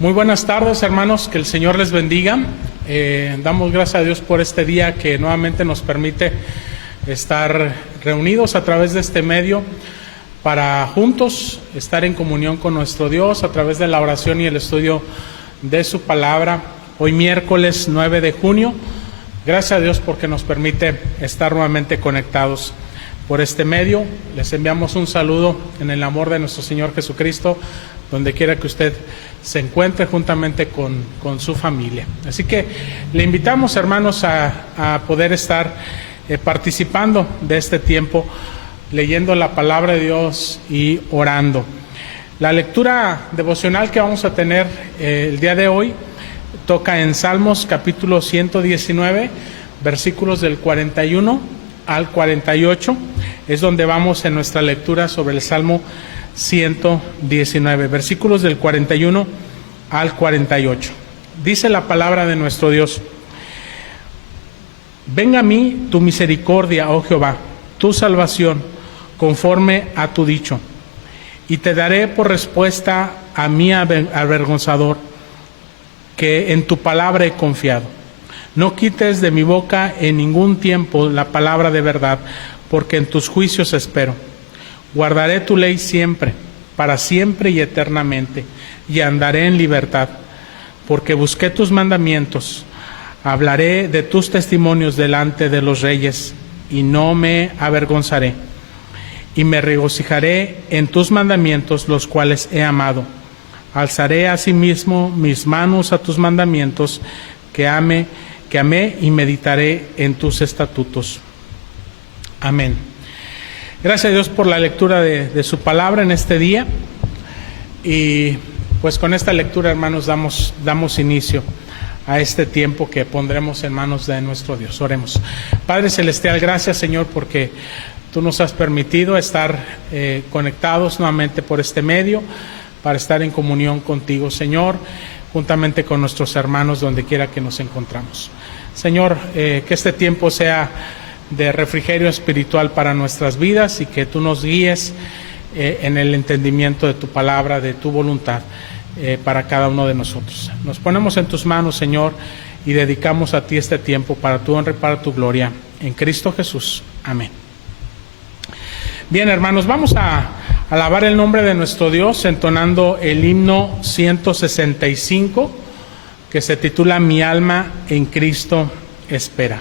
Muy buenas tardes, hermanos, que el Señor les bendiga. Damos gracias a Dios por este día que nuevamente nos permite estar reunidos a través de este medio para juntos estar en comunión con nuestro Dios a través de la oración y el estudio de su palabra. Hoy miércoles 9 de junio, gracias a Dios porque nos permite estar nuevamente conectados por este medio. Les enviamos un saludo en el amor de nuestro Señor Jesucristo, donde quiera que usted se encuentre juntamente con su familia. Así que le invitamos, hermanos, a poder estar participando de este tiempo, leyendo la palabra de Dios y orando. La lectura devocional que vamos a tener el día de hoy toca en Salmos capítulo 119, versículos del 41 al 48. Es donde vamos en nuestra lectura sobre el Salmo 119, versículos del 41 al 48. Dice la palabra de nuestro Dios: Venga a mí tu misericordia, oh Jehová, tu salvación, conforme a tu dicho, y te daré por respuesta a mi avergonzador, que en tu palabra he confiado. No quites de mi boca en ningún tiempo la palabra de verdad, porque en tus juicios espero. Guardaré tu ley siempre, para siempre y eternamente, y andaré en libertad, porque busqué tus mandamientos. Hablaré de tus testimonios delante de los reyes, y no me avergonzaré. Y me regocijaré en tus mandamientos, los cuales he amado. Alzaré asimismo mis manos a tus mandamientos, que amé, y meditaré en tus estatutos. Amén. Gracias a Dios por la lectura de su palabra en este día. Y pues con esta lectura, hermanos, damos inicio a este tiempo que pondremos en manos de nuestro Dios. Oremos. Padre Celestial, gracias, Señor, porque tú nos has permitido estar conectados nuevamente por este medio para estar en comunión contigo, Señor, juntamente con nuestros hermanos donde quiera que nos encontramos. Señor, que este tiempo sea de refrigerio espiritual para nuestras vidas y que tú nos guíes en el entendimiento de tu palabra, de tu voluntad para cada uno de nosotros. Nos ponemos en tus manos, Señor, y dedicamos a ti este tiempo para tu honra y para tu gloria. En Cristo Jesús. Amén. Bien, hermanos, vamos a alabar el nombre de nuestro Dios entonando el himno 165 que se titula Mi alma en Cristo espera.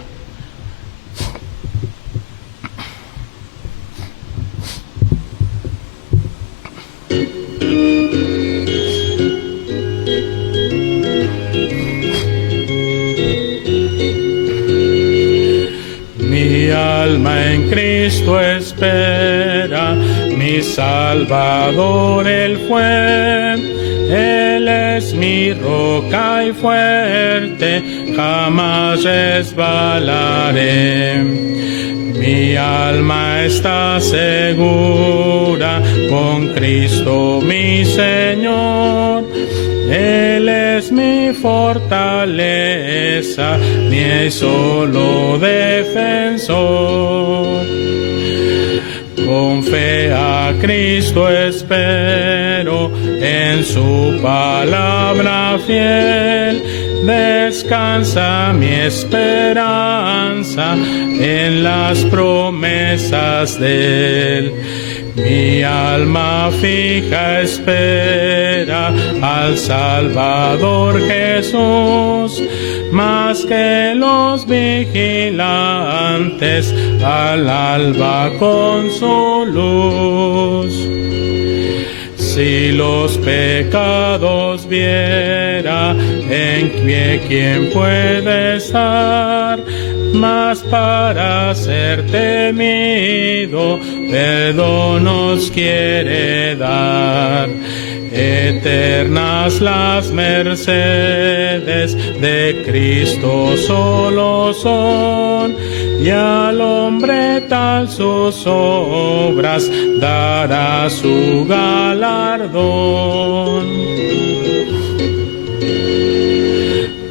Mi alma en Cristo espera, mi Salvador Él fue. Él es mi roca y fuerte, jamás resbalaré. Mi alma está segura con Cristo mi Señor. Él es mi fortaleza, mi solo defensor. Con fe a Cristo espero, en su palabra fiel. Descansa mi esperanza en las promesas de Él. Mi alma fija espera al Salvador Jesús, más que los vigilantes al alba con su luz. Si los pecados viera, en pie quién puede estar, mas para ser temido, perdón nos quiere dar. Eternas las mercedes de Cristo solo son, y al hombre tal sus obras dará su galardón.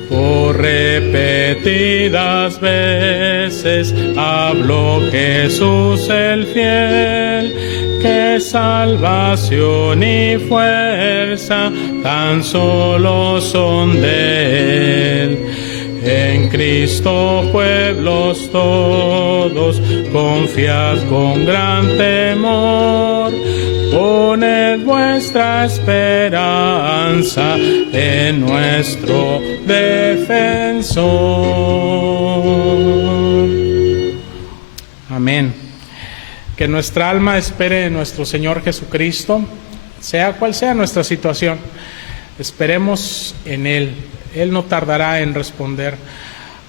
Por repetidas veces habló Jesús el fiel, que pues salvación y fuerza tan solo son de Él. En Cristo pueblos todos, confiad con gran temor. Poned vuestra esperanza en nuestro defensor. Amén. Que nuestra alma espere en nuestro Señor Jesucristo, sea cual sea nuestra situación. Esperemos en Él. Él no tardará en responder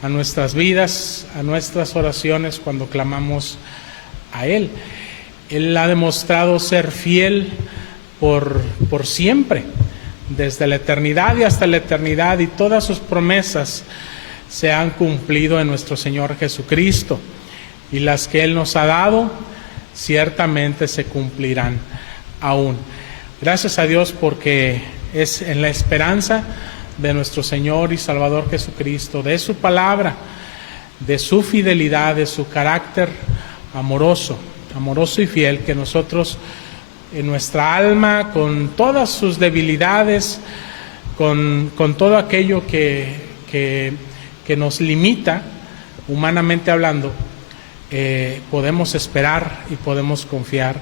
a nuestras vidas, a nuestras oraciones cuando clamamos a Él. Él ha demostrado ser fiel por siempre, desde la eternidad y hasta la eternidad, y todas sus promesas se han cumplido en nuestro Señor Jesucristo, y las que Él nos ha dado ciertamente se cumplirán aún. Gracias a Dios, porque es en la esperanza de nuestro Señor y Salvador Jesucristo, de su palabra, de su fidelidad, de su carácter amoroso y fiel, que nosotros en nuestra alma, con todas sus debilidades, con todo aquello que nos limita, humanamente hablando, podemos esperar y podemos confiar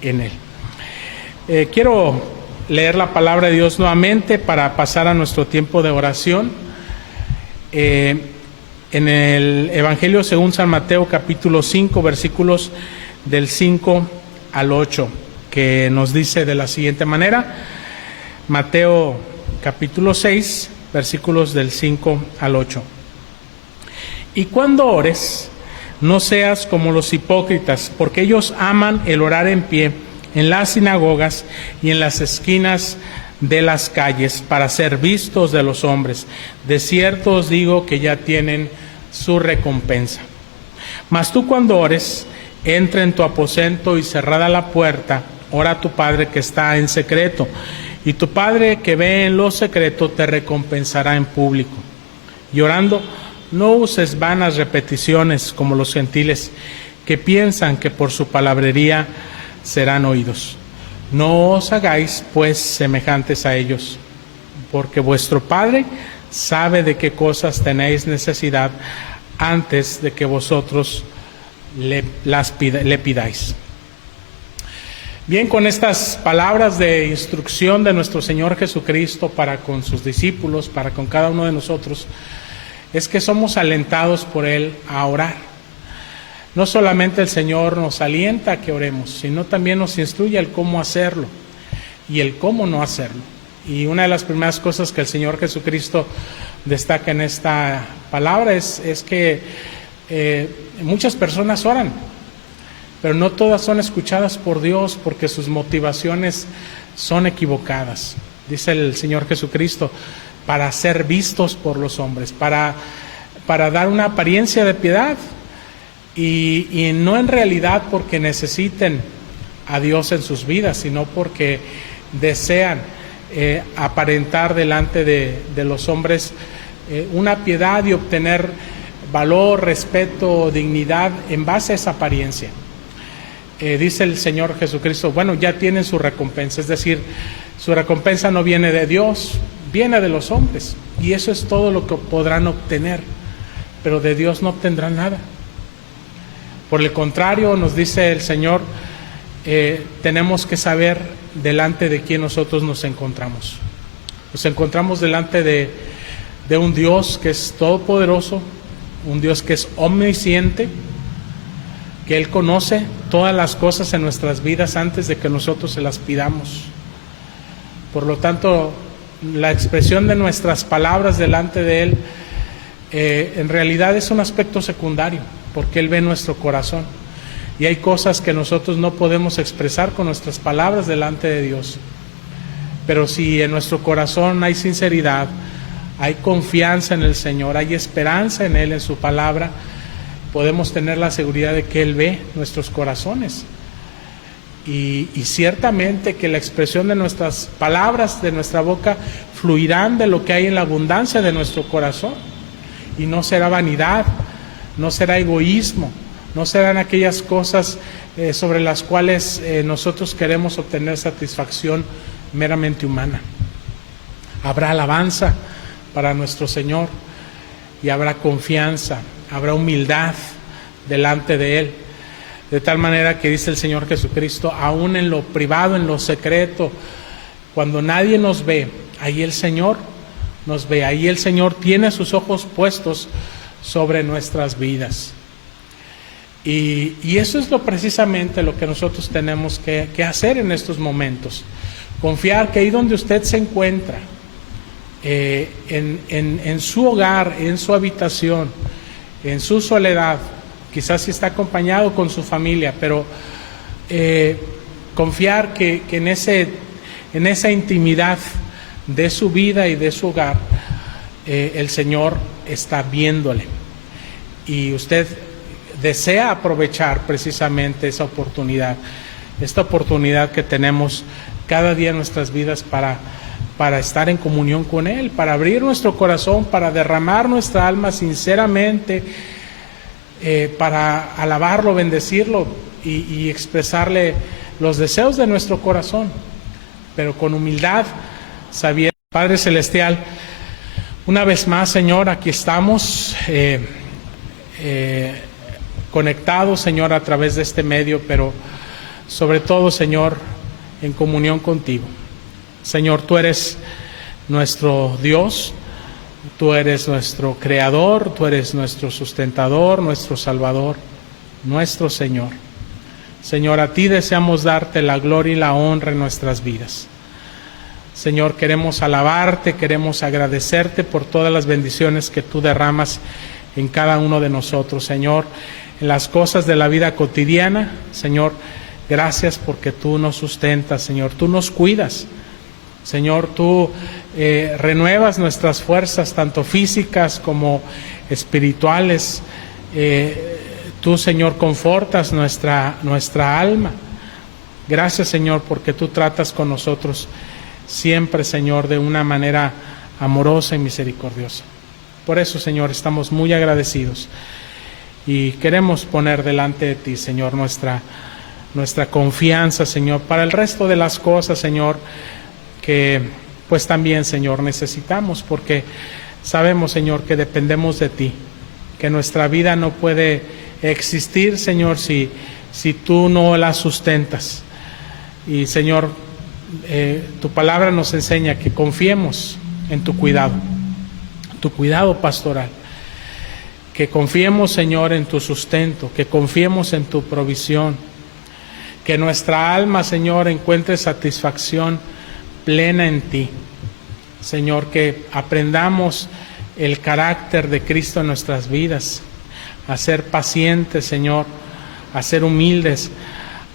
en Él. Quiero leer la palabra de Dios nuevamente para pasar a nuestro tiempo de oración. En el Evangelio según San Mateo, capítulo 5, versículos del 5 al 8, que nos dice de la siguiente manera. Mateo capítulo 6, versículos del 5 al 8. Y cuando ores, no seas como los hipócritas, porque ellos aman el orar en pie en las sinagogas y en las esquinas de las calles, para ser vistos de los hombres. De cierto os digo que ya tienen su recompensa. Mas tú, cuando ores, entra en tu aposento y cerrada la puerta, ora a tu Padre que está en secreto, y tu Padre que ve en lo secreto te recompensará en público. Y orando, no uses vanas repeticiones como los gentiles, que piensan que por su palabrería serán oídos. No os hagáis pues semejantes a ellos, porque vuestro Padre sabe de qué cosas tenéis necesidad antes de que vosotros le pidáis. Bien, con estas palabras de instrucción de nuestro Señor Jesucristo para con sus discípulos, para con cada uno de nosotros, es que somos alentados por Él a orar. No solamente el Señor nos alienta a que oremos, sino también nos instruye el cómo hacerlo y el cómo no hacerlo. Y una de las primeras cosas que el Señor Jesucristo destaca en esta palabra es que muchas personas oran, pero no todas son escuchadas por Dios, porque sus motivaciones son equivocadas. Dice el Señor Jesucristo, para ser vistos por los hombres, para dar una apariencia de piedad, y no en realidad porque necesiten a Dios en sus vidas, sino porque desean aparentar delante de los hombres una piedad y obtener valor, respeto, dignidad en base a esa apariencia. Dice el Señor Jesucristo, bueno, ya tienen su recompensa, es decir, su recompensa no viene de Dios, viene de los hombres, y eso es todo lo que podrán obtener, pero de Dios no obtendrán nada. Por el contrario, nos dice el Señor, tenemos que saber delante de quién nosotros nos encontramos. Nos encontramos delante de un Dios que es todopoderoso, un Dios que es omnisciente, que Él conoce todas las cosas en nuestras vidas antes de que nosotros se las pidamos. Por lo tanto, la expresión de nuestras palabras delante de Él en realidad es un aspecto secundario, porque Él ve nuestro corazón. Y hay cosas que nosotros no podemos expresar con nuestras palabras delante de Dios. Pero si en nuestro corazón hay sinceridad, hay confianza en el Señor, hay esperanza en Él, en su palabra, podemos tener la seguridad de que Él ve nuestros corazones. Y ciertamente que la expresión de nuestras palabras, de nuestra boca, fluirán de lo que hay en la abundancia de nuestro corazón. Y no será vanidad, no será egoísmo, no serán aquellas cosas sobre las cuales nosotros queremos obtener satisfacción meramente humana. Habrá alabanza para nuestro Señor y habrá confianza, habrá humildad delante de Él, de tal manera que dice el Señor Jesucristo, aún en lo privado, en lo secreto, cuando nadie nos ve, ahí el Señor nos ve, ahí el Señor tiene sus ojos puestos sobre nuestras vidas. Y eso es precisamente lo que nosotros tenemos que hacer en estos momentos. Confiar que ahí donde usted se encuentra, en su hogar, en su habitación, en su soledad, quizás si está acompañado con su familia, pero confiar que en esa intimidad de su vida y de su hogar, el Señor está viéndole. Y usted desea aprovechar precisamente esa oportunidad, esta oportunidad que tenemos cada día en nuestras vidas para estar en comunión con Él, para abrir nuestro corazón, para derramar nuestra alma sinceramente, para alabarlo, bendecirlo y expresarle los deseos de nuestro corazón, pero con humildad, sabiendo. Padre Celestial, una vez más, Señor, aquí estamos conectados, Señor, a través de este medio, pero sobre todo, Señor, en comunión contigo. Señor, tú eres nuestro Dios, tú eres nuestro Creador, tú eres nuestro sustentador, nuestro Salvador, nuestro Señor. Señor, a ti deseamos darte la gloria y la honra en nuestras vidas. Señor, queremos alabarte, queremos agradecerte por todas las bendiciones que tú derramas en cada uno de nosotros, Señor, en las cosas de la vida cotidiana. Señor, gracias porque tú nos sustentas, Señor, tú nos cuidas. Señor, tú renuevas nuestras fuerzas, tanto físicas como espirituales. Tú, Señor, confortas nuestra alma. Gracias, Señor, porque tú tratas con nosotros siempre, Señor, de una manera amorosa y misericordiosa. Por eso, Señor, estamos muy agradecidos y queremos poner delante de ti, Señor, nuestra confianza, Señor, para el resto de las cosas, Señor, que pues también, Señor, necesitamos, porque sabemos, Señor, que dependemos de ti, que nuestra vida no puede existir, Señor, si tú no la sustentas. Y, Señor, tu palabra nos enseña que confiemos en tu cuidado pastoral, que confiemos, Señor, en tu sustento, que confiemos en tu provisión, que nuestra alma, Señor, encuentre satisfacción plena en ti. Señor, que aprendamos el carácter de Cristo en nuestras vidas, a ser pacientes, Señor, a ser humildes,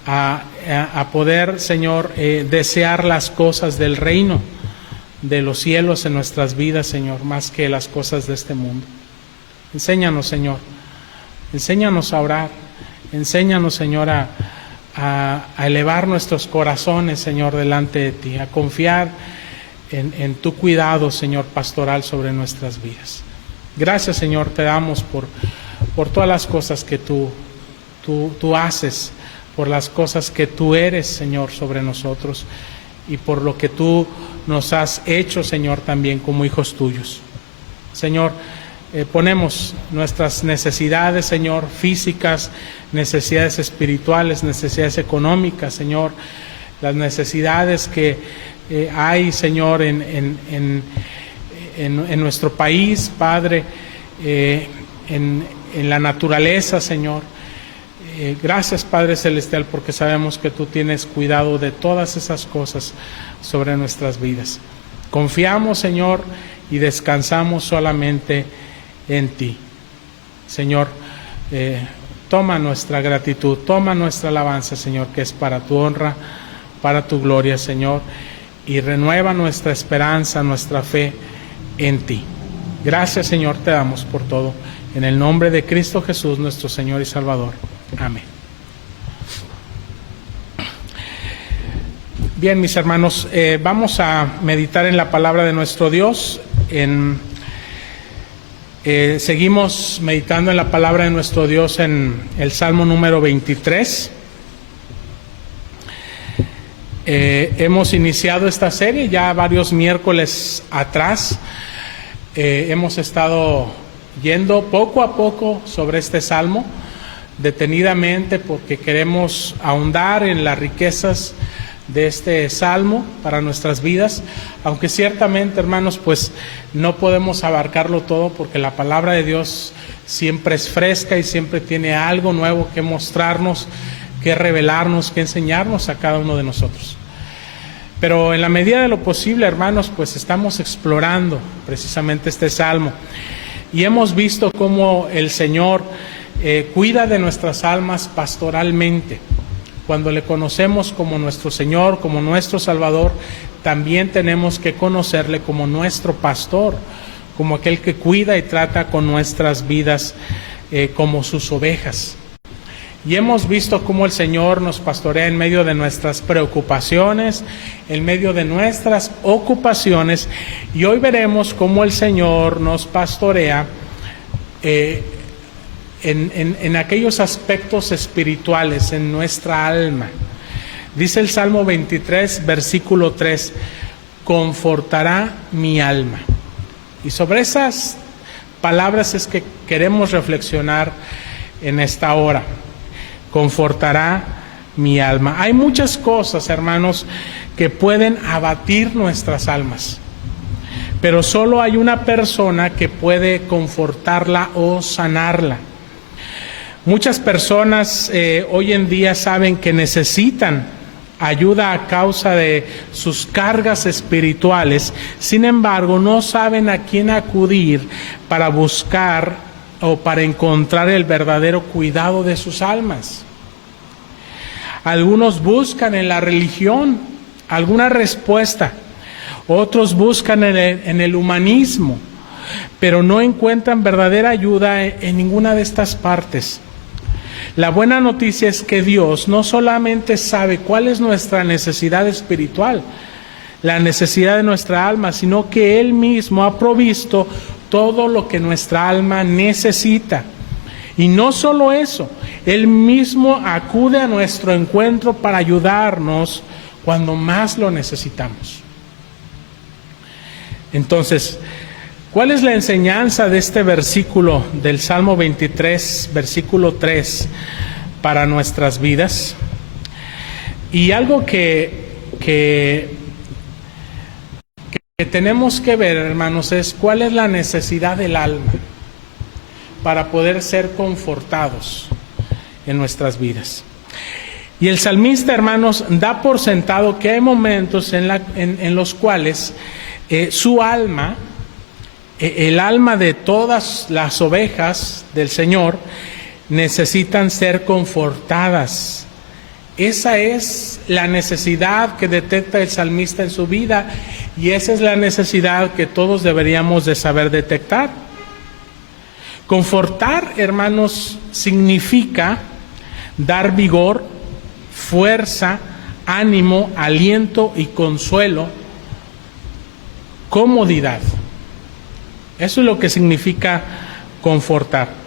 a poder, Señor, desear las cosas del reino de los cielos en nuestras vidas, Señor, más que las cosas de este mundo. Enséñanos, Señor, enséñanos a orar, enséñanos, Señor, a elevar nuestros corazones, Señor, delante de ti, a confiar en tu cuidado, Señor, pastoral sobre nuestras vidas. Gracias, Señor, te damos por todas las cosas que tú haces, por las cosas que tú eres, Señor, sobre nosotros, y por lo que tú nos has hecho, Señor, también como hijos tuyos. Señor, ponemos nuestras necesidades, Señor, físicas, necesidades espirituales, necesidades económicas, Señor, las necesidades que hay, Señor, en nuestro país, Padre, en la naturaleza, Señor. Gracias, Padre Celestial, porque sabemos que tú tienes cuidado de todas esas cosas sobre nuestras vidas. Confiamos, Señor, y descansamos solamente en ti. Señor, toma nuestra gratitud, toma nuestra alabanza, Señor, que es para tu honra, para tu gloria, Señor, y renueva nuestra esperanza, nuestra fe en ti. Gracias, Señor, te damos por todo. En el nombre de Cristo Jesús, nuestro Señor y Salvador. Amén. Bien, mis hermanos, vamos a meditar en la palabra de nuestro Dios. Seguimos meditando en la palabra de nuestro Dios en el Salmo número 23. Hemos iniciado esta serie ya varios miércoles atrás. Hemos estado yendo poco a poco sobre este salmo, detenidamente, porque queremos ahondar en las riquezas de este salmo para nuestras vidas, aunque ciertamente, hermanos, pues no podemos abarcarlo todo, porque la palabra de Dios siempre es fresca y siempre tiene algo nuevo que mostrarnos, que revelarnos, que enseñarnos a cada uno de nosotros. Pero en la medida de lo posible, hermanos, pues estamos explorando precisamente este salmo y hemos visto cómo el Señor cuida de nuestras almas pastoralmente. Cuando le conocemos como nuestro Señor, como nuestro Salvador, también tenemos que conocerle como nuestro pastor, como aquel que cuida y trata con nuestras vidas como sus ovejas. Y hemos visto cómo el Señor nos pastorea en medio de nuestras preocupaciones, en medio de nuestras ocupaciones, y hoy veremos cómo el Señor nos pastorea en aquellos aspectos espirituales, en nuestra alma. Dice el Salmo 23, versículo 3, confortará mi alma. Y sobre esas palabras es que queremos reflexionar en esta hora. Confortará mi alma. Hay muchas cosas, hermanos, que pueden abatir nuestras almas, pero solo hay una persona que puede confortarla o sanarla. Muchas personas hoy en día saben que necesitan ayuda a causa de sus cargas espirituales, sin embargo no saben a quién acudir para buscar o para encontrar el verdadero cuidado de sus almas. Algunos buscan en la religión alguna respuesta, otros buscan en el humanismo, pero no encuentran verdadera ayuda en ninguna de estas partes. La buena noticia es que Dios no solamente sabe cuál es nuestra necesidad espiritual, la necesidad de nuestra alma, sino que Él mismo ha provisto todo lo que nuestra alma necesita. Y no solo eso, Él mismo acude a nuestro encuentro para ayudarnos cuando más lo necesitamos. Entonces, ¿cuál es la enseñanza de este versículo del Salmo 23, versículo 3, para nuestras vidas? Y algo que tenemos que ver, hermanos, es cuál es la necesidad del alma para poder ser confortados en nuestras vidas. Y el salmista, hermanos, da por sentado que hay momentos en los cuales su alma, el alma de todas las ovejas del Señor, necesitan ser confortadas. Esa es la necesidad que detecta el salmista en su vida, y esa es la necesidad que todos deberíamos de saber detectar. Confortar, hermanos, significa dar vigor, fuerza, ánimo, aliento y consuelo, comodidad. Eso es lo que significa confortar.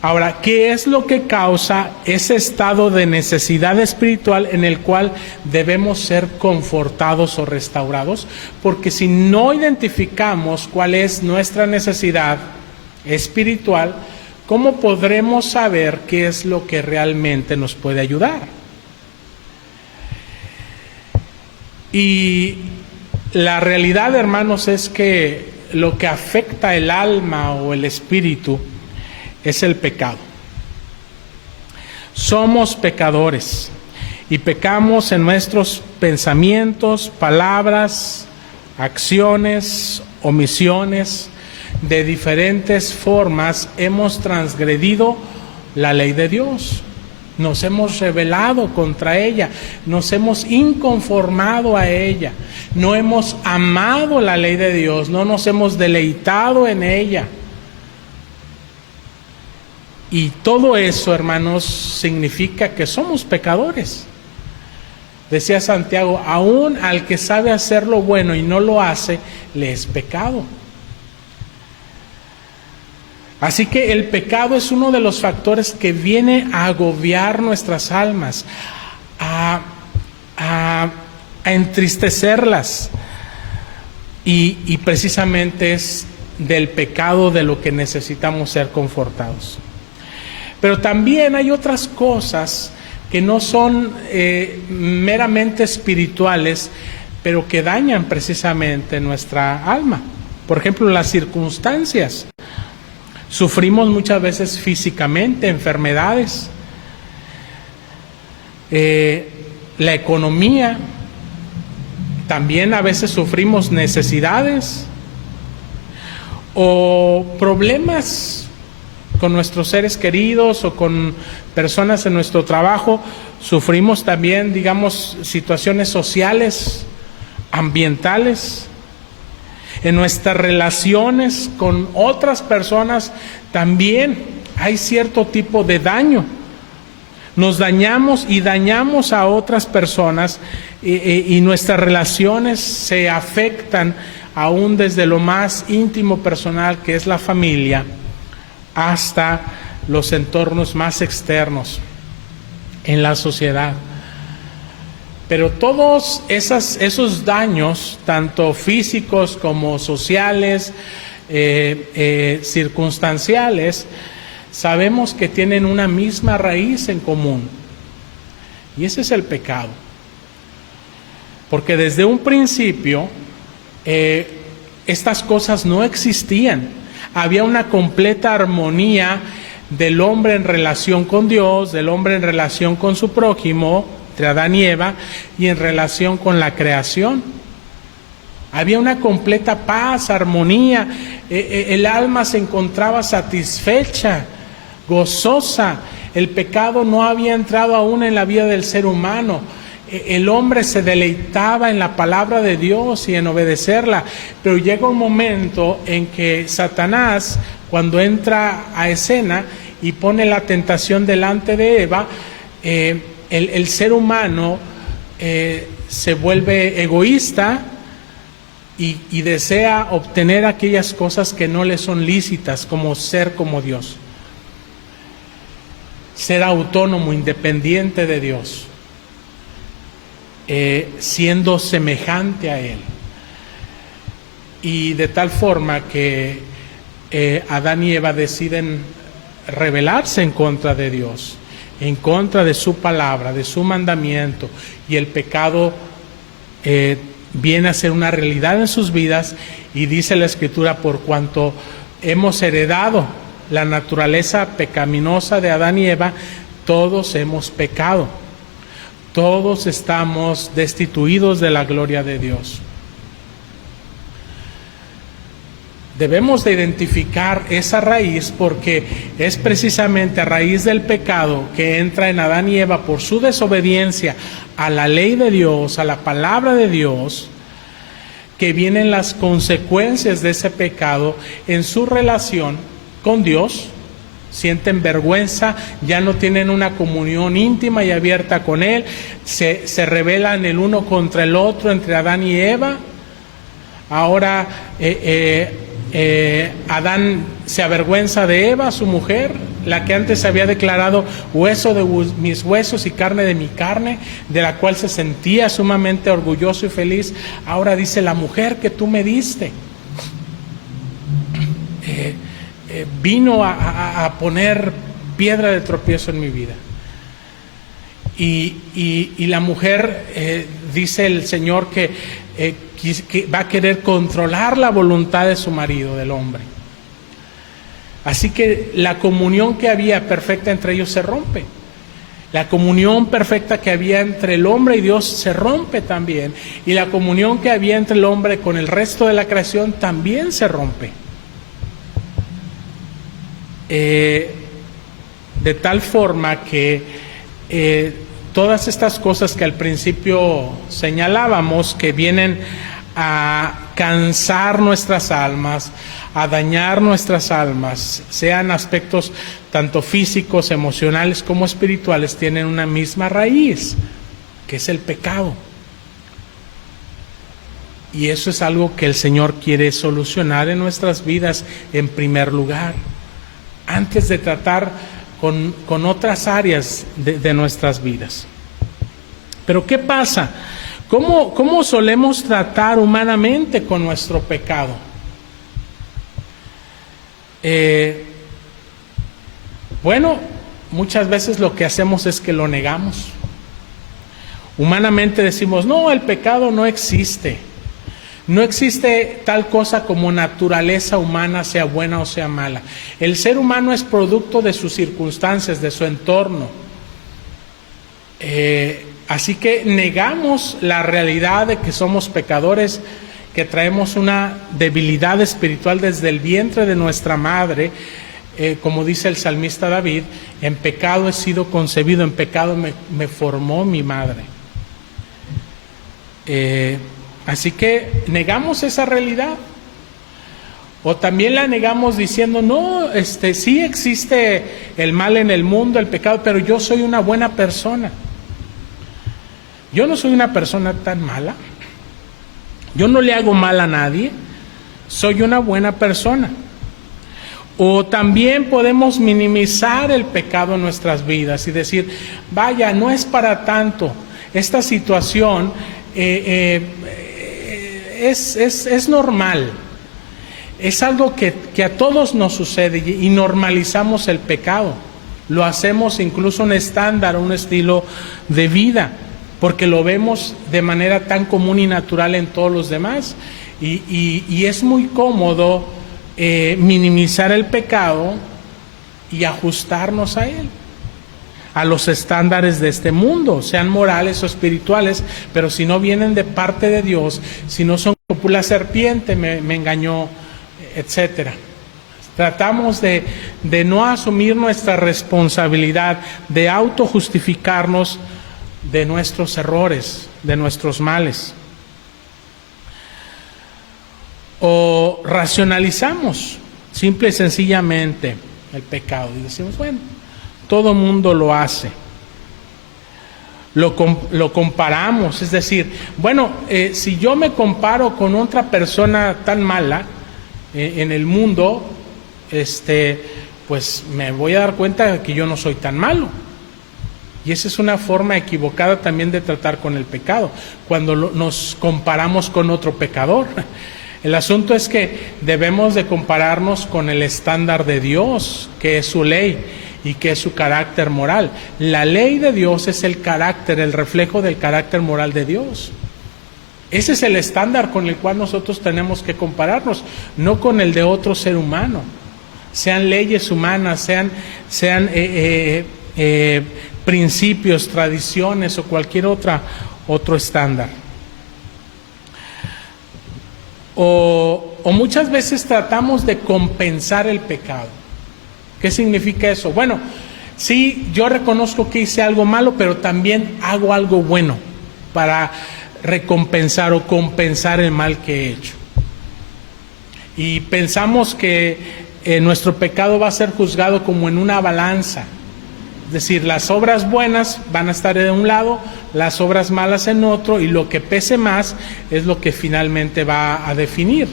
Ahora, ¿qué es lo que causa ese estado de necesidad espiritual en el cual debemos ser confortados o restaurados? Porque si no identificamos cuál es nuestra necesidad espiritual, ¿cómo podremos saber qué es lo que realmente nos puede ayudar? Y la realidad, hermanos, es que lo que afecta el alma o el espíritu es el pecado. Somos pecadores y pecamos en nuestros pensamientos, palabras, acciones, omisiones. De diferentes formas hemos transgredido la ley de Dios. Nos hemos rebelado contra ella, nos hemos inconformado a ella, no hemos amado la ley de Dios, no nos hemos deleitado en ella. Y todo eso, hermanos, significa que somos pecadores. Decía Santiago, aún al que sabe hacer lo bueno y no lo hace, le es pecado. Así que el pecado es uno de los factores que viene a agobiar nuestras almas, a a entristecerlas. Y precisamente es del pecado de lo que necesitamos ser confortados. Pero también hay otras cosas que no son meramente espirituales, pero que dañan precisamente nuestra alma. Por ejemplo, las circunstancias. Sufrimos muchas veces físicamente enfermedades, la economía, también a veces sufrimos necesidades o problemas con nuestros seres queridos o con personas en nuestro trabajo. Sufrimos también, digamos, situaciones sociales, ambientales. En nuestras relaciones con otras personas también hay cierto tipo de daño. Nos dañamos y dañamos a otras personas y nuestras relaciones se afectan aún desde lo más íntimo personal, que es la familia, hasta los entornos más externos en la sociedad. Pero todos esos daños, tanto físicos como sociales, circunstanciales, sabemos que tienen una misma raíz en común. Y ese es el pecado. Porque desde un principio, estas cosas no existían. Había una completa armonía del hombre en relación con Dios, del hombre en relación con su prójimo, entre Adán y Eva, y en relación con la creación. Había una completa paz, armonía, el alma se encontraba satisfecha, gozosa. El pecado no había entrado aún en la vida del ser humano. El hombre se deleitaba en la palabra de Dios y en obedecerla, pero llega un momento en que Satanás, cuando entra a escena y pone la tentación delante de Eva, el ser humano se vuelve egoísta y desea obtener aquellas cosas que no le son lícitas, como ser como Dios, ser autónomo, independiente de Dios, siendo semejante a Él. Y de tal forma que Adán y Eva deciden rebelarse en contra de Dios, en contra de su palabra, de su mandamiento, y el pecado viene a ser una realidad en sus vidas. Y dice la Escritura: por cuanto hemos heredado la naturaleza pecaminosa de Adán y Eva, todos hemos pecado, todos estamos destituidos de la gloria de Dios. Debemos de identificar esa raíz, porque es precisamente a raíz del pecado que entra en Adán y Eva por su desobediencia a la ley de Dios, a la palabra de Dios, que vienen las consecuencias de ese pecado en su relación con Dios. Sienten vergüenza, ya no tienen una comunión íntima y abierta con Él, se rebelan el uno contra el otro entre Adán y Eva. Ahora Adán se avergüenza de Eva, su mujer, la que antes había declarado hueso de mis huesos y carne de mi carne, de la cual se sentía sumamente orgulloso y feliz. Ahora dice: la mujer que tú me diste vino a poner piedra de tropiezo en mi vida. Y la mujer, dice el Señor, que va a querer controlar la voluntad de su marido, del hombre. Así que la comunión que había perfecta entre ellos se rompe. La comunión perfecta que había entre el hombre y Dios se rompe también. Y la comunión que había entre el hombre con el resto de la creación también se rompe. De tal forma que todas estas cosas que al principio señalábamos, que vienen a cansar nuestras almas, a dañar nuestras almas, sean aspectos tanto físicos, emocionales como espirituales, tienen una misma raíz, que es el pecado. Y eso es algo que el Señor quiere solucionar en nuestras vidas en primer lugar, antes de tratar con otras áreas de nuestras vidas. Pero ¿qué pasa ¿Cómo solemos tratar humanamente con nuestro pecado? Bueno, muchas veces lo que hacemos es que lo negamos. Humanamente decimos, no, el pecado no existe. No existe tal cosa como naturaleza humana, sea buena o sea mala. El ser humano es producto de sus circunstancias, de su entorno. Así que negamos la realidad de que somos pecadores, que traemos una debilidad espiritual desde el vientre de nuestra madre. Como dice el salmista David, en pecado he sido concebido, en pecado me formó mi madre. Así que negamos esa realidad. O también la negamos diciendo, no, sí existe el mal en el mundo, el pecado, pero yo soy una buena persona. Yo no soy una persona tan mala. Yo no le hago mal a nadie. Soy una buena persona. O también podemos minimizar el pecado en nuestras vidas y decir, vaya, no es para tanto. Esta situación es normal. Es algo que a todos nos sucede y normalizamos el pecado. Lo hacemos incluso un estándar, un estilo de vida, porque lo vemos de manera tan común y natural en todos los demás. Y es muy cómodo minimizar el pecado y ajustarnos a él, a los estándares de este mundo, sean morales o espirituales, pero si no vienen de parte de Dios, si no son como la serpiente me engañó, etcétera. Tratamos de no asumir nuestra responsabilidad, de autojustificarnos de nuestros errores, de nuestros males. O racionalizamos simple y sencillamente el pecado y decimos, bueno, todo mundo lo hace. Lo comparamos, es decir, bueno, si yo me comparo con otra persona tan mala en el mundo, pues me voy a dar cuenta de que yo no soy tan malo. Y esa es una forma equivocada también de tratar con el pecado, cuando nos comparamos con otro pecador. El asunto es que debemos de compararnos con el estándar de Dios, que es su ley y que es su carácter moral. La ley de Dios es el carácter, el reflejo del carácter moral de Dios. Ese es el estándar con el cual nosotros tenemos que compararnos, no con el de otro ser humano. Sean leyes humanas, sean principios, tradiciones o cualquier otro estándar. O muchas veces tratamos de compensar el pecado. ¿Qué significa eso? Bueno, sí, yo reconozco que hice algo malo, pero también hago algo bueno para recompensar o compensar el mal que he hecho. Y pensamos que nuestro pecado va a ser juzgado como en una balanza. Es decir, las obras buenas van a estar de un lado, las obras malas en otro, y lo que pese más es lo que finalmente va a definir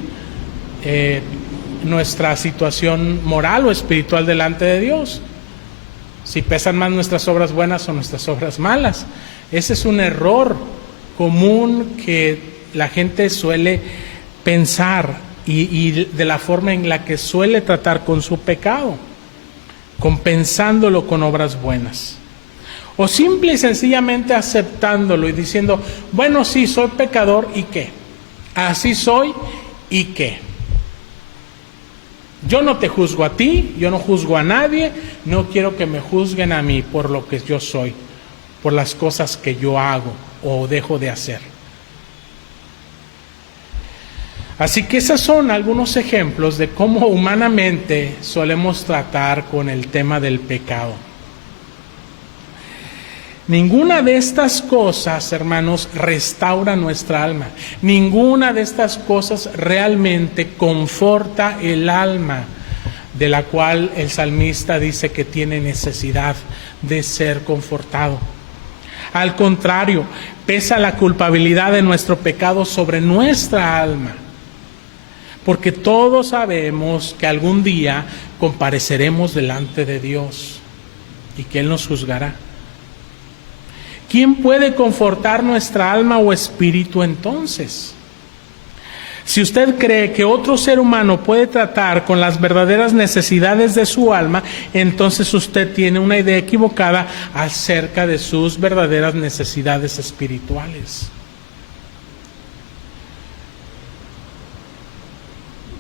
nuestra situación moral o espiritual delante de Dios. Si pesan más nuestras obras buenas o nuestras obras malas. Ese es un error común que la gente suele pensar y de la forma en la que suele tratar con su pecado, compensándolo con obras buenas. O simple y sencillamente aceptándolo y diciendo, bueno, sí, soy pecador, ¿y qué? Así soy, ¿y qué? Yo no te juzgo a ti, yo no juzgo a nadie, no quiero que me juzguen a mí por lo que yo soy, por las cosas que yo hago o dejo de hacer. Así que esos son algunos ejemplos de cómo humanamente solemos tratar con el tema del pecado. Ninguna de estas cosas, hermanos, restaura nuestra alma. Ninguna de estas cosas realmente conforta el alma, de la cual el salmista dice que tiene necesidad de ser confortado. Al contrario, pesa la culpabilidad de nuestro pecado sobre nuestra alma. Porque todos sabemos que algún día compareceremos delante de Dios y que Él nos juzgará. ¿quién puede confortar nuestra alma o espíritu entonces? Si usted cree que otro ser humano puede tratar con las verdaderas necesidades de su alma, entonces usted tiene una idea equivocada acerca de sus verdaderas necesidades espirituales.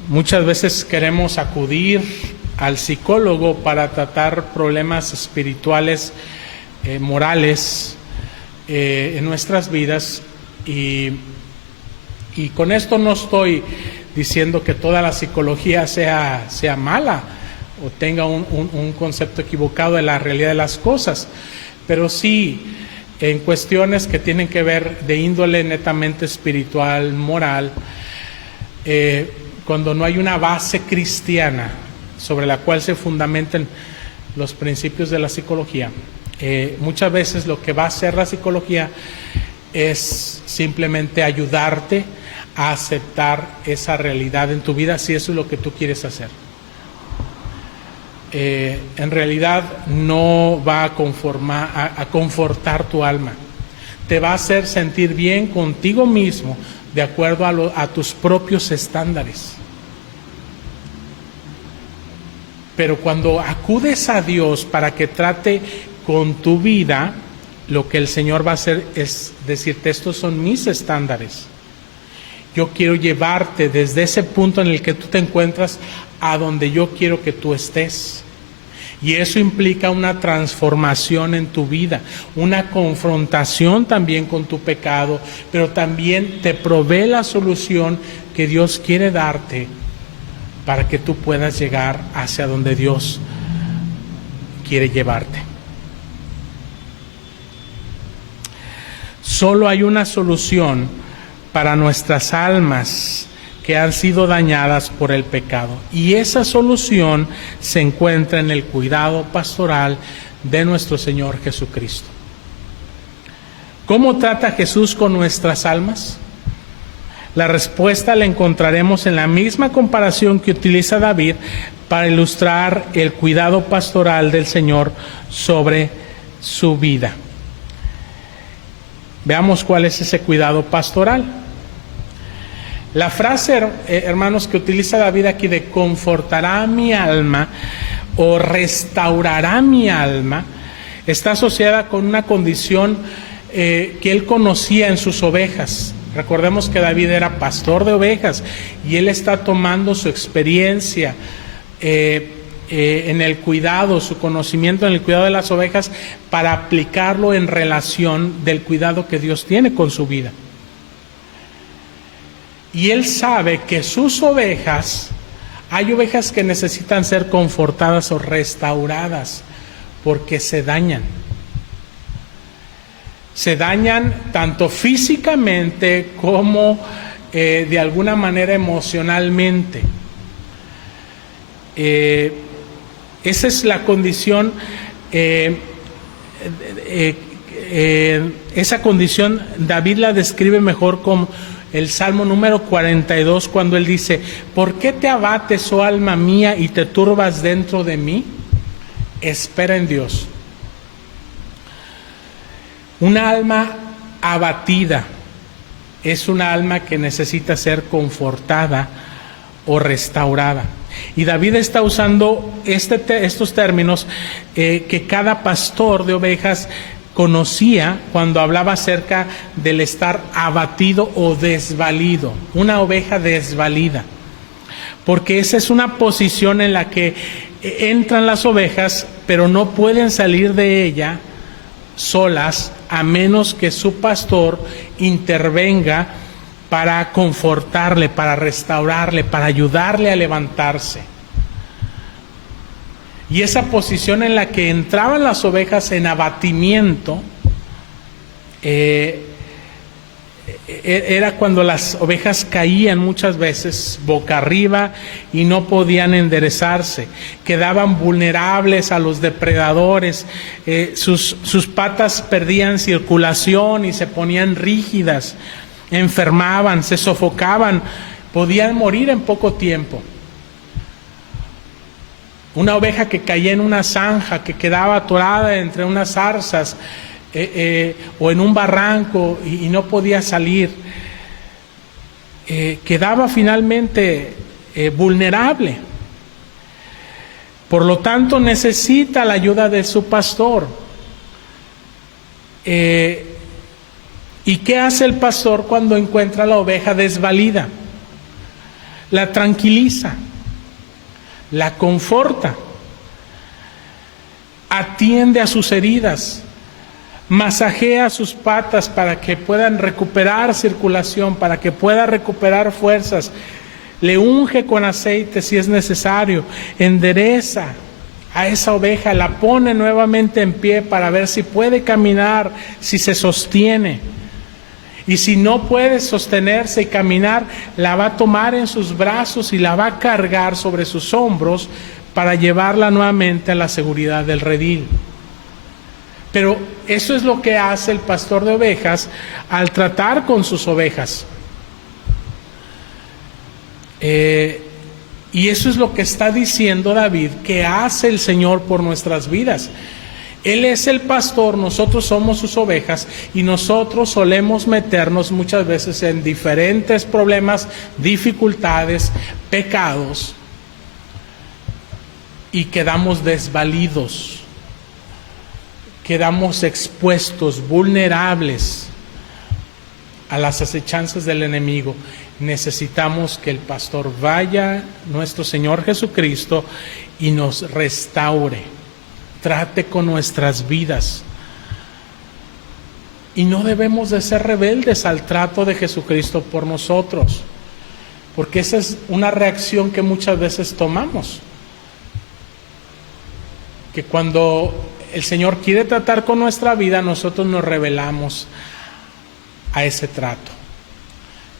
Muchas veces queremos acudir al psicólogo para tratar problemas espirituales, morales en nuestras vidas, y con esto no estoy diciendo que toda la psicología sea mala o tenga un concepto equivocado de la realidad de las cosas, pero sí en cuestiones que tienen que ver de índole netamente espiritual, moral, cuando no hay una base cristiana sobre la cual se fundamenten los principios de la psicología, muchas veces lo que va a hacer la psicología es simplemente ayudarte a aceptar esa realidad en tu vida, si eso es lo que tú quieres hacer. En realidad no va a confortar tu alma, te va a hacer sentir bien contigo mismo de acuerdo a tus propios estándares. Pero cuando acudes a Dios para que trate con tu vida, lo que el Señor va a hacer es decirte: estos son mis estándares. Yo quiero llevarte desde ese punto en el que tú te encuentras a donde yo quiero que tú estés. Y eso implica una transformación en tu vida, una confrontación también con tu pecado, pero también te provee la solución que Dios quiere darte para que tú puedas llegar hacia donde Dios quiere llevarte. Solo hay una solución para nuestras almas que han sido dañadas por el pecado, y esa solución se encuentra en el cuidado pastoral de nuestro Señor Jesucristo. ¿Cómo trata Jesús con nuestras almas? La respuesta la encontraremos en la misma comparación que utiliza David para ilustrar el cuidado pastoral del Señor sobre su vida. Veamos cuál es ese cuidado pastoral. La frase, hermanos, que utiliza David aquí de confortará mi alma o restaurará mi alma, está asociada con una condición que él conocía en sus ovejas. Recordemos que David era pastor de ovejas y él está tomando su experiencia en el cuidado, su conocimiento en el cuidado de las ovejas, para aplicarlo en relación del cuidado que Dios tiene con su vida. Y él sabe que sus ovejas, hay ovejas que necesitan ser confortadas o restauradas porque se dañan. Se dañan tanto físicamente como de alguna manera emocionalmente. Esa es la condición, esa condición David la describe mejor como el Salmo número 42, cuando él dice: ¿por qué te abates, oh alma mía, y te turbas dentro de mí? Espera en Dios. Una alma abatida es una alma que necesita ser confortada o restaurada. Y David está usando estos términos que cada pastor de ovejas conocía cuando hablaba acerca del estar abatido o desvalido, una oveja desvalida, porque esa es una posición en la que entran las ovejas, pero no pueden salir de ella solas a menos que su pastor intervenga para confortarle, para restaurarle, para ayudarle a levantarse. Y esa posición en la que entraban las ovejas en abatimiento era cuando las ovejas caían muchas veces boca arriba y no podían enderezarse, quedaban vulnerables a los depredadores, sus patas perdían circulación y se ponían rígidas, enfermaban, se sofocaban, podían morir en poco tiempo. Una oveja que caía en una zanja, que quedaba atorada entre unas zarzas, o en un barranco y no podía salir, quedaba finalmente vulnerable. Por lo tanto, necesita la ayuda de su pastor. ¿Y qué hace el pastor cuando encuentra a la oveja desvalida? La tranquiliza, la conforta, atiende a sus heridas, masajea sus patas para que puedan recuperar circulación, para que pueda recuperar fuerzas, le unge con aceite si es necesario, endereza a esa oveja, la pone nuevamente en pie para ver si puede caminar, si se sostiene. Y si no puede sostenerse y caminar, la va a tomar en sus brazos y la va a cargar sobre sus hombros para llevarla nuevamente a la seguridad del redil. Pero eso es lo que hace el pastor de ovejas al tratar con sus ovejas. Y eso es lo que está diciendo David, que hace el Señor por nuestras vidas. Él es el pastor, nosotros somos sus ovejas y nosotros solemos meternos muchas veces en diferentes problemas, dificultades, pecados y quedamos desvalidos, quedamos expuestos, vulnerables a las acechanzas del enemigo. Necesitamos que el pastor vaya, nuestro Señor Jesucristo, y nos restaure, trate con nuestras vidas. Y no debemos de ser rebeldes al trato de Jesucristo por nosotros, porque esa es una reacción que muchas veces tomamos. Que cuando el Señor quiere tratar con nuestra vida, nosotros nos rebelamos a ese trato.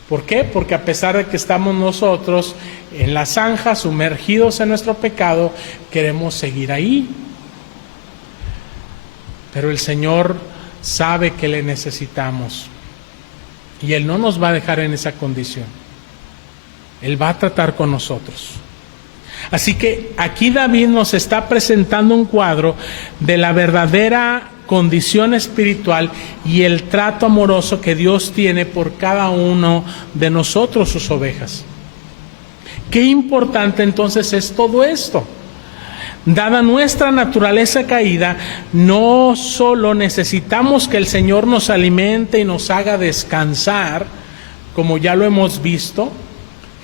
¿Por qué? Porque a pesar de que estamos nosotros en la zanja, sumergidos en nuestro pecado, queremos seguir ahí. Pero el Señor sabe que le necesitamos y Él no nos va a dejar en esa condición. Él va a tratar con nosotros. Así que aquí David nos está presentando un cuadro de la verdadera condición espiritual y el trato amoroso que Dios tiene por cada uno de nosotros, sus ovejas. Qué importante entonces es todo esto. Dada nuestra naturaleza caída, no solo necesitamos que el Señor nos alimente y nos haga descansar, como ya lo hemos visto.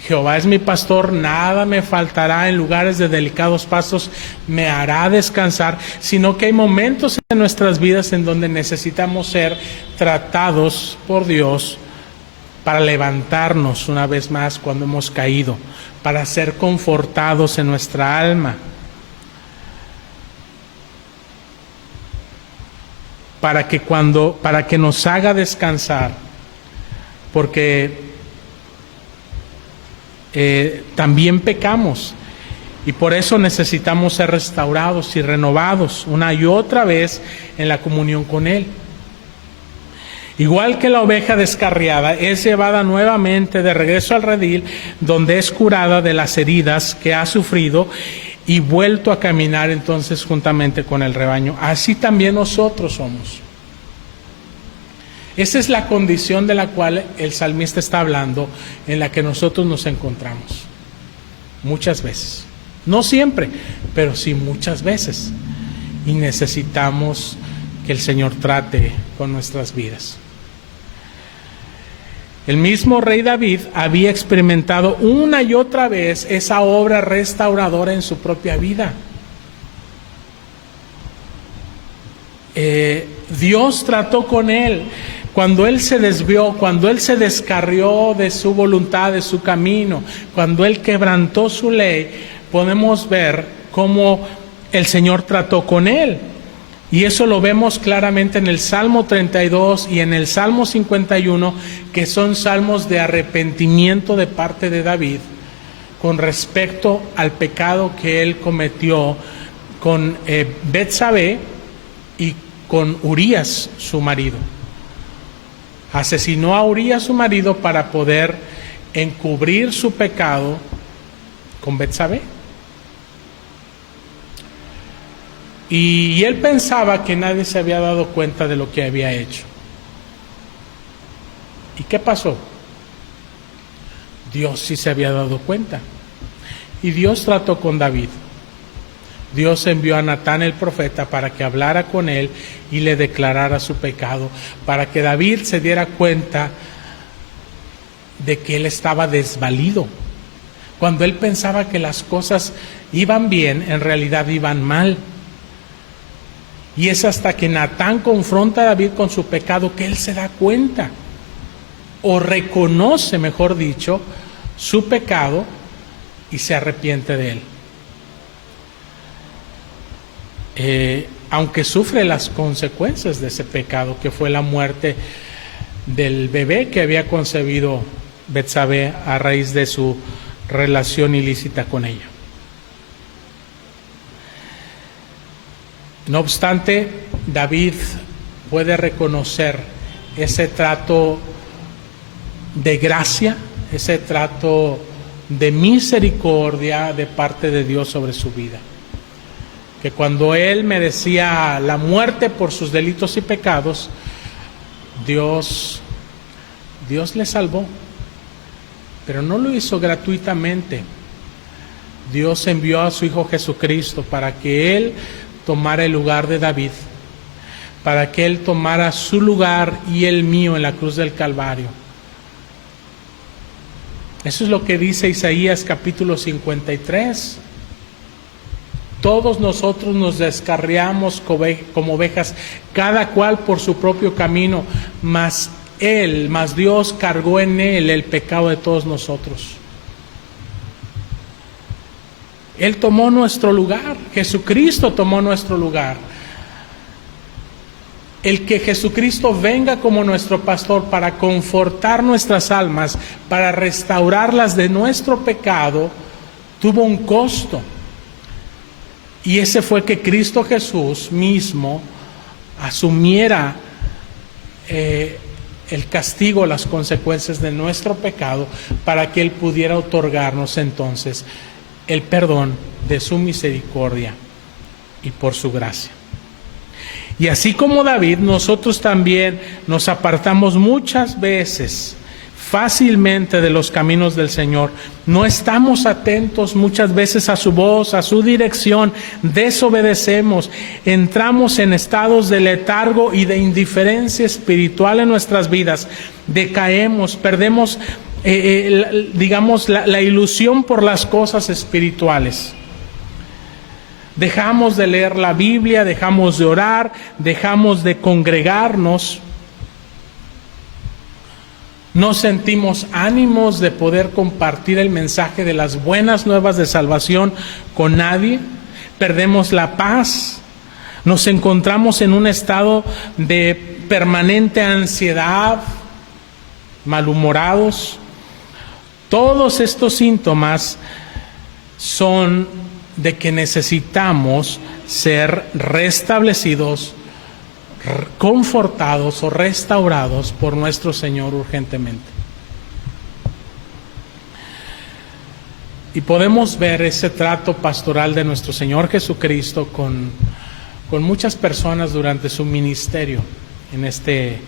Jehová es mi pastor, nada me faltará, en lugares de delicados pastos me hará descansar, sino que hay momentos en nuestras vidas en donde necesitamos ser tratados por Dios para levantarnos una vez más cuando hemos caído, para ser confortados en nuestra alma, para que nos haga descansar, porque también pecamos y por eso necesitamos ser restaurados y renovados una y otra vez en la comunión con Él. Igual que la oveja descarriada es llevada nuevamente de regreso al redil, donde es curada de las heridas que ha sufrido y vuelto a caminar entonces juntamente con el rebaño. Así también nosotros somos. Esa es la condición de la cual el salmista está hablando, en la que nosotros nos encontramos. Muchas veces. No siempre, pero sí muchas veces. Y necesitamos que el Señor trate con nuestras vidas. El mismo rey David había experimentado una y otra vez esa obra restauradora en su propia vida. Dios trató con él. Cuando él se desvió, cuando él se descarrió de su voluntad, de su camino, cuando él quebrantó su ley, podemos ver cómo el Señor trató con él. Y eso lo vemos claramente en el Salmo 32 y en el Salmo 51, que son salmos de arrepentimiento de parte de David con respecto al pecado que él cometió con Betsabé y con Urías, su marido. Asesinó a Urías, su marido, para poder encubrir su pecado con Betsabé. Y él pensaba que nadie se había dado cuenta de lo que había hecho. ¿Y qué pasó? Dios sí se había dado cuenta. Y Dios trató con David. Dios envió a Natán el profeta para que hablara con él y le declarara su pecado, para que David se diera cuenta de que él estaba desvalido. Cuando él pensaba que las cosas iban bien, en realidad iban mal. Y es hasta que Natán confronta a David con su pecado que él se da cuenta, o reconoce, mejor dicho, su pecado y se arrepiente de él. Aunque sufre las consecuencias de ese pecado, que fue la muerte del bebé que había concebido Betsabé a raíz de su relación ilícita con ella. No obstante, David puede reconocer ese trato de gracia, ese trato de misericordia de parte de Dios sobre su vida. Que cuando él merecía la muerte por sus delitos y pecados, Dios le salvó, pero no lo hizo gratuitamente. Dios envió a su Hijo Jesucristo para que él tomara el lugar de David, para que él tomara su lugar y el mío en la cruz del Calvario. Eso es lo que dice Isaías capítulo 53. Todos nosotros nos descarriamos como ovejas, cada cual por su propio camino, mas Dios cargó en él el pecado de todos nosotros. Él tomó nuestro lugar, Jesucristo tomó nuestro lugar. El que Jesucristo venga como nuestro pastor para confortar nuestras almas, para restaurarlas de nuestro pecado, tuvo un costo. Y ese fue que Cristo Jesús mismo asumiera el castigo, las consecuencias de nuestro pecado, para que Él pudiera otorgarnos entonces el perdón de su misericordia y por su gracia. Y así como David, nosotros también nos apartamos muchas veces fácilmente de los caminos del Señor. No estamos atentos muchas veces a su voz, a su dirección, desobedecemos, entramos en estados de letargo y de indiferencia espiritual en nuestras vidas, decaemos, perdemos, la ilusión por las cosas espirituales. Dejamos de leer la Biblia, dejamos de orar, dejamos de congregarnos. No sentimos ánimos de poder compartir el mensaje de las buenas nuevas de salvación con nadie. Perdemos la paz. Nos encontramos en un estado de permanente ansiedad, malhumorados. Todos estos síntomas son de que necesitamos ser restablecidos, confortados o restaurados por nuestro Señor urgentemente. Y podemos ver ese trato pastoral de nuestro Señor Jesucristo con muchas personas durante su ministerio en este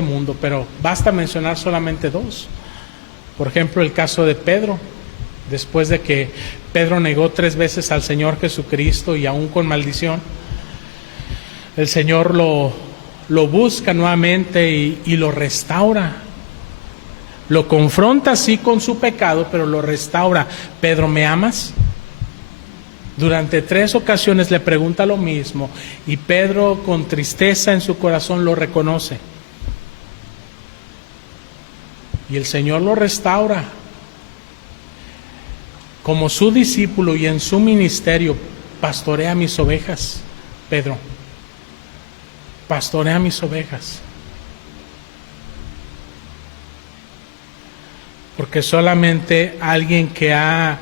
mundo, pero basta mencionar solamente dos. Por ejemplo, el caso de Pedro, después de que Pedro negó 3 veces al Señor Jesucristo y aún con maldición, el Señor lo busca nuevamente y lo restaura. Lo confronta sí con su pecado, pero lo restaura. Pedro, ¿me amas? Durante 3 ocasiones le pregunta lo mismo y Pedro con tristeza en su corazón lo reconoce. Y el Señor lo restaura. Como su discípulo y en su ministerio, pastorea mis ovejas, Pedro. Pastorea mis ovejas. Porque solamente alguien que ha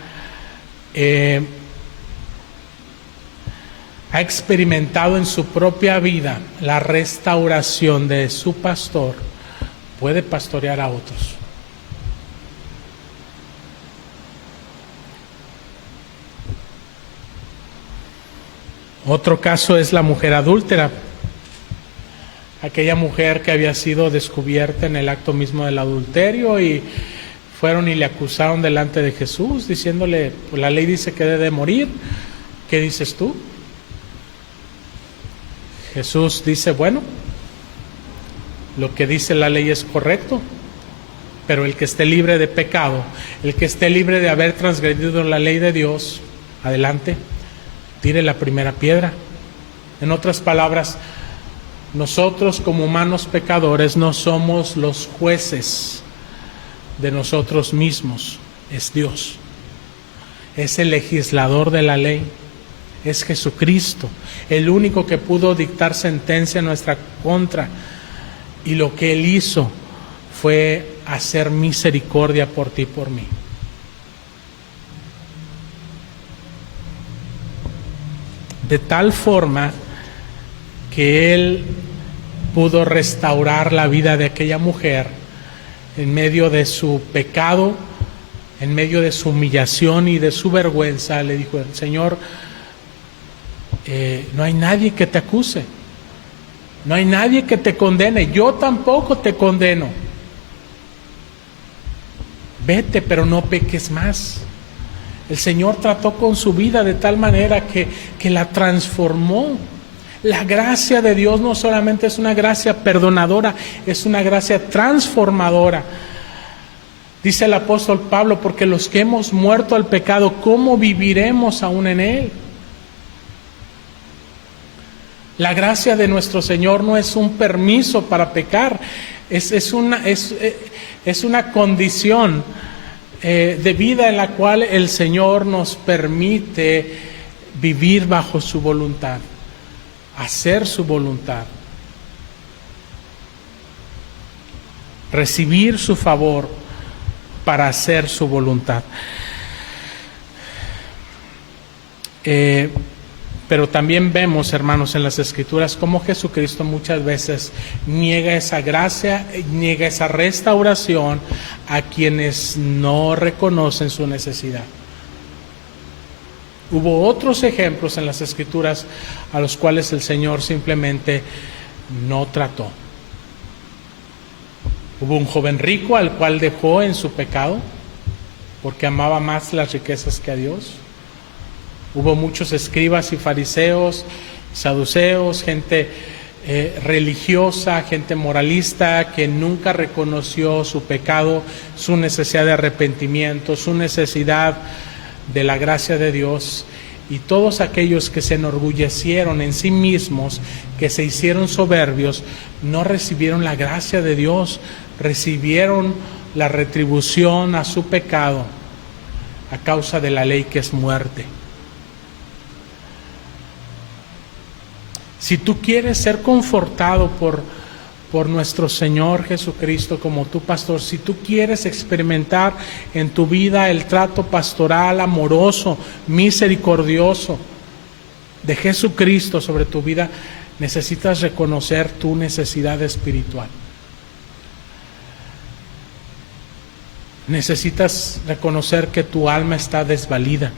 experimentado en su propia vida la restauración de su pastor puede pastorear a otros. Otro caso es la mujer adúltera, aquella mujer que había sido descubierta en el acto mismo del adulterio y fueron y le acusaron delante de Jesús, diciéndole, pues la ley dice que debe morir, ¿qué dices tú? Jesús dice, bueno, lo que dice la ley es correcto, pero el que esté libre de pecado, el que esté libre de haber transgredido la ley de Dios, adelante, tire la primera piedra. En otras palabras, nosotros como humanos pecadores no somos los jueces de nosotros mismos, es Dios, es el legislador de la ley, es Jesucristo, el único que pudo dictar sentencia en nuestra contra, y lo que Él hizo fue hacer misericordia por ti y por mí. De tal forma que Él pudo restaurar la vida de aquella mujer en medio de su pecado, en medio de su humillación y de su vergüenza. Le dijo el Señor, no hay nadie que te acuse, no hay nadie que te condene, yo tampoco te condeno. Vete, pero no peques más. El Señor trató con su vida de tal manera que la transformó. La gracia de Dios no solamente es una gracia perdonadora, es una gracia transformadora. Dice el apóstol Pablo, porque los que hemos muerto al pecado, ¿cómo viviremos aún en él? La gracia de nuestro Señor no es un permiso para pecar, es una condición de vida en la cual el Señor nos permite vivir bajo su voluntad, hacer su voluntad, recibir su favor para hacer su voluntad. Pero también vemos, hermanos, en las Escrituras cómo Jesucristo muchas veces niega esa gracia, niega esa restauración a quienes no reconocen su necesidad. Hubo otros ejemplos en las Escrituras a los cuales el Señor simplemente no trató. Hubo un joven rico al cual dejó en su pecado porque amaba más las riquezas que a Dios. Hubo muchos escribas y fariseos, saduceos, gente religiosa, gente moralista que nunca reconoció su pecado, su necesidad de arrepentimiento, su necesidad de la gracia de Dios, y todos aquellos que se enorgullecieron en sí mismos, que se hicieron soberbios, no recibieron la gracia de Dios, recibieron la retribución a su pecado a causa de la ley, que es muerte. Si tú quieres ser confortado por nuestro Señor Jesucristo como tu pastor, si tú quieres experimentar en tu vida el trato pastoral, amoroso, misericordioso de Jesucristo sobre tu vida, necesitas reconocer tu necesidad espiritual. Necesitas reconocer que tu alma está desvalida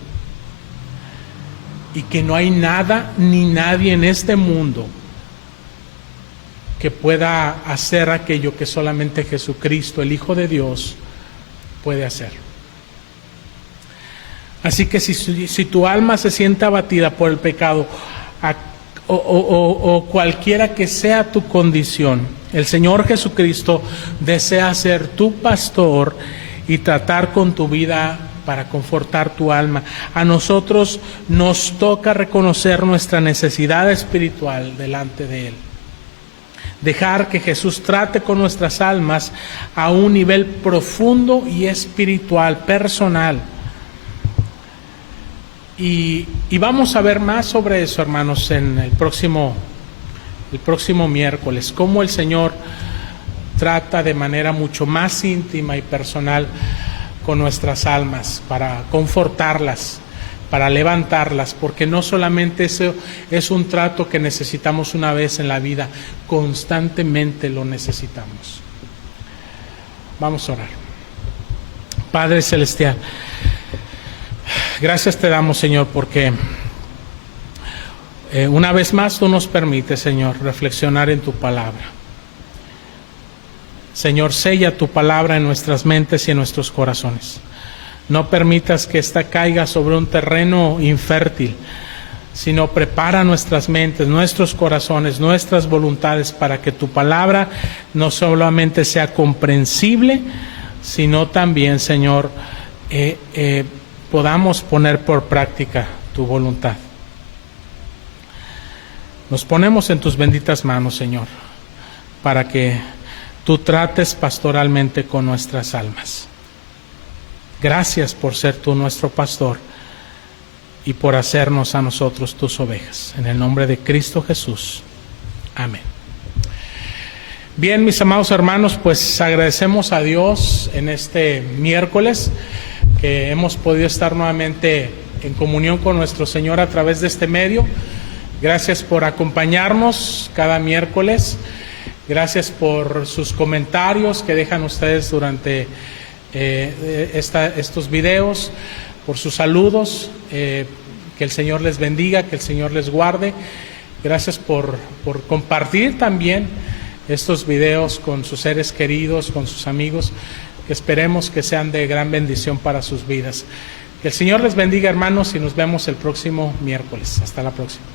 y que no hay nada ni nadie en este mundo que pueda hacer aquello que solamente Jesucristo, el Hijo de Dios, puede hacer. Así que si tu alma se siente abatida por el pecado, o cualquiera que sea tu condición, el Señor Jesucristo desea ser tu pastor y tratar con tu vida para confortar tu alma. A nosotros nos toca reconocer nuestra necesidad espiritual delante de Él. Dejar que Jesús trate con nuestras almas a un nivel profundo y espiritual, personal. Y vamos a ver más sobre eso, hermanos, en el próximo miércoles, cómo el Señor trata de manera mucho más íntima y personal con nuestras almas, para confortarlas, para levantarlas, porque no solamente eso es un trato que necesitamos una vez en la vida, constantemente lo necesitamos. Vamos a orar. Padre Celestial, gracias te damos, Señor, porque Una vez más tú nos permites, Señor, reflexionar en tu palabra. Señor, sella tu palabra en nuestras mentes y en nuestros corazones. No permitas que ésta caiga sobre un terreno infértil, sino prepara nuestras mentes, nuestros corazones, nuestras voluntades para que tu palabra no solamente sea comprensible, sino también, Señor, podamos poner por práctica tu voluntad. Nos ponemos en tus benditas manos, Señor, para que tú trates pastoralmente con nuestras almas. Gracias por ser tú nuestro pastor y por hacernos a nosotros tus ovejas. En el nombre de Cristo Jesús. Amén. Bien, mis amados hermanos, pues agradecemos a Dios en este miércoles que hemos podido estar nuevamente en comunión con nuestro Señor a través de este medio. Gracias por acompañarnos cada miércoles. Gracias por sus comentarios que dejan ustedes durante estos videos, por sus saludos. Que el Señor les bendiga, que el Señor les guarde. Gracias por compartir también estos videos con sus seres queridos, con sus amigos, que esperemos que sean de gran bendición para sus vidas. Que el Señor les bendiga, hermanos, y nos vemos el próximo miércoles. Hasta la próxima.